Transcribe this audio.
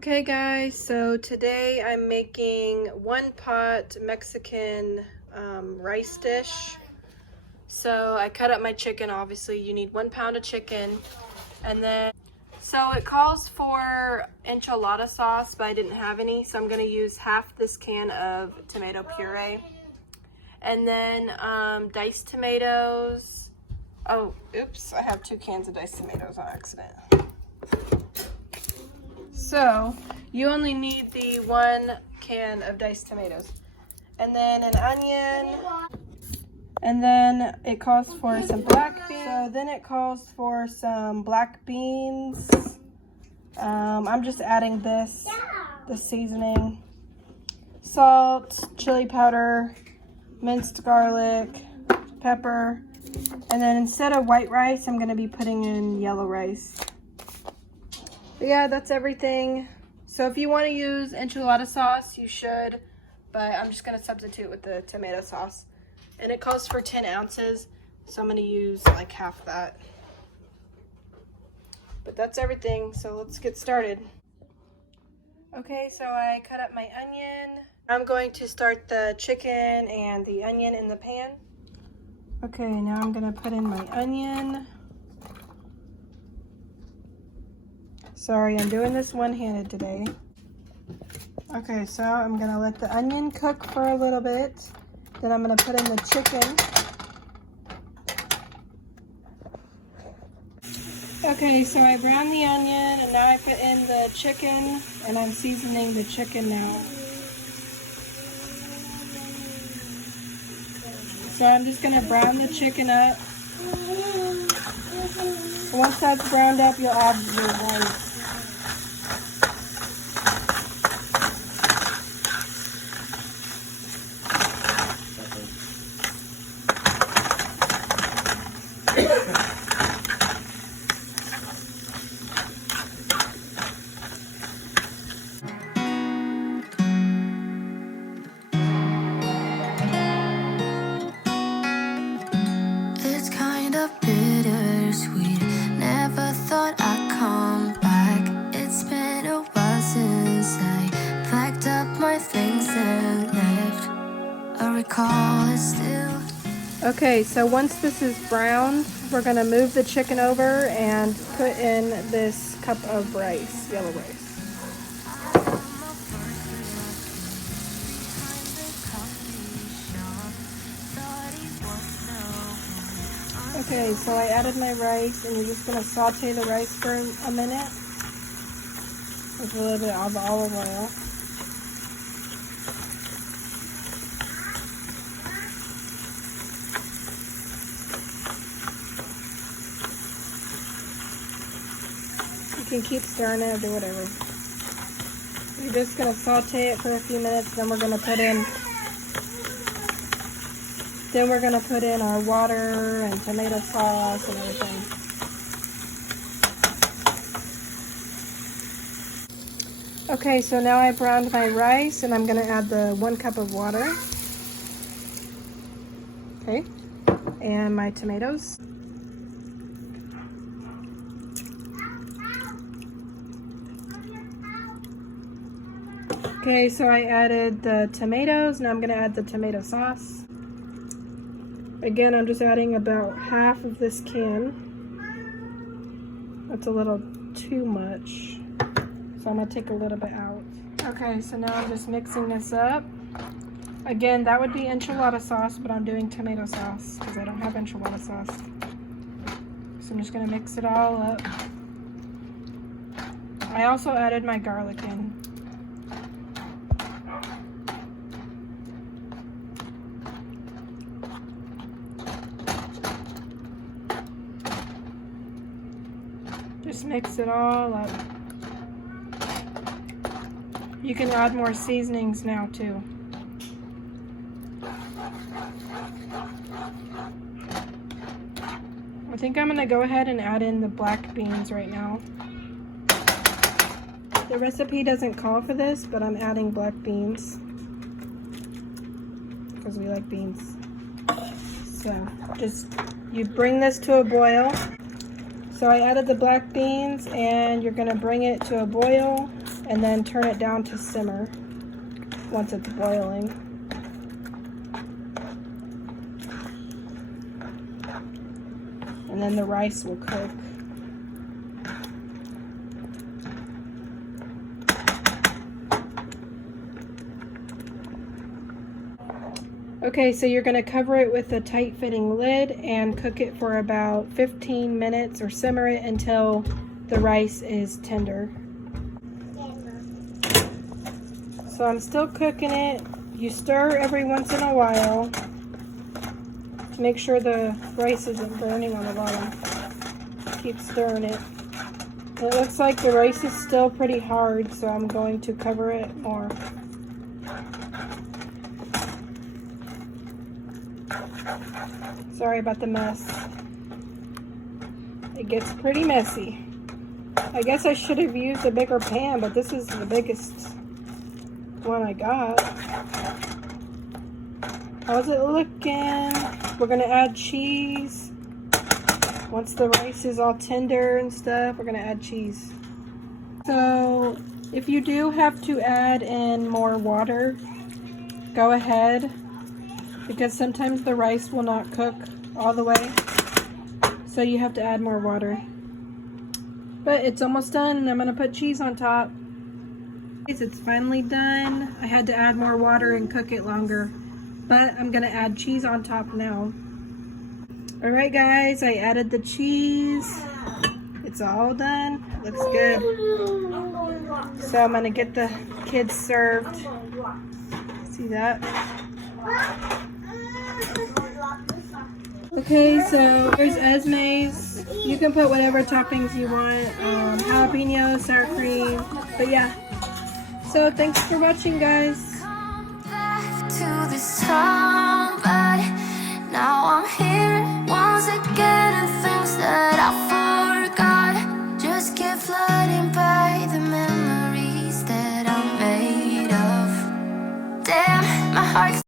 Okay guys, so today I'm making one pot Mexican rice dish. So I cut up my chicken. Obviously you need 1 pound of chicken, and then so it calls for enchilada sauce, but I didn't have any, so I'm going to use half this can of tomato puree, and then diced tomatoes. Oh oops, I have 2 cans of diced tomatoes on accident. So you only need the 1 can of diced tomatoes, and then an onion, and then it calls for some black beans. So then it calls for some black beans. I'm just adding the seasoning, salt, chili powder, minced garlic, pepper, and then instead of white rice, I'm going to be putting in yellow rice. But yeah, that's everything. So if you want to use enchilada sauce, you should, but I'm just going to substitute with the tomato sauce. And it calls for 10 ounces, so I'm going to use like half that. But that's everything, so let's get started. Okay, so I cut up my onion. I'm going to start the chicken and the onion in the pan. Okay, now I'm going to put in my onion. Sorry, I'm doing this one-handed today. Okay, so I'm gonna let the onion cook for a little bit. Then I'm gonna put in the chicken. Okay, so I browned the onion and now I put in the chicken, and I'm seasoning the chicken now. So I'm just gonna brown the chicken up. Once that's browned up, you'll add your rice. It's kind of bittersweet. Never thought I'd come back. It's been a while since I packed up my things and left. I recall it still. Okay, so once this is browned, we're gonna move the chicken over and put in this cup of rice, yellow rice. Okay, so I added my rice, and you're just gonna saute the rice for a minute with a little bit of olive oil. You can keep stirring it or do whatever. You're just gonna saute it for a few minutes, then we're gonna put in our water and tomato sauce and everything. Okay, so now I browned my rice, and I'm gonna add the 1 cup of water. Okay, and my tomatoes. Okay, so I added the tomatoes. Now I'm gonna add the tomato sauce. Again, I'm just adding about half of this can. That's a little too much, so I'm gonna take a little bit out. Okay, so now I'm just mixing this up. Again, that would be enchilada sauce, but I'm doing tomato sauce because I don't have enchilada sauce. So I'm just gonna mix it all up. I also added my garlic in. Just mix it all up. You can add more seasonings now too. I think I'm gonna go ahead and add in the black beans right now. The recipe doesn't call for this, but I'm adding black beans because we like beans. So just, you bring this to a boil. So I added the black beans, and you're gonna bring it to a boil, and then turn it down to simmer once it's boiling. And then the rice will cook. Okay, so you're going to cover it with a tight-fitting lid and cook it for about 15 minutes or simmer it until the rice is tender. So I'm still cooking it. You stir every once in a while to make sure the rice isn't burning on the bottom. Keep stirring it. And it looks like the rice is still pretty hard, so I'm going to cover it more. Sorry about the mess. It gets pretty messy. I guess I should have used a bigger pan, but this is the biggest one I got. How's it looking? We're gonna add cheese. Once the rice is all tender and stuff, we're gonna add cheese. So if you do have to add in more water, go ahead, because sometimes the rice will not cook all the way, so you have to add more water. But it's almost done, and I'm gonna put cheese on top. It's finally done. I had to add more water and cook it longer, but I'm gonna add cheese on top now. All right, guys, I added the cheese. It's all done. Looks good. So I'm gonna get the kids served. See that? Okay, so here's Esme's. You can put whatever toppings you want. Jalapeno, sour cream. But yeah. So thanks for watching, guys. Come back to this town, but now I'm here once again, and things that I forgot just keep flooding by, the memories that I'm made of. Damn, my heart's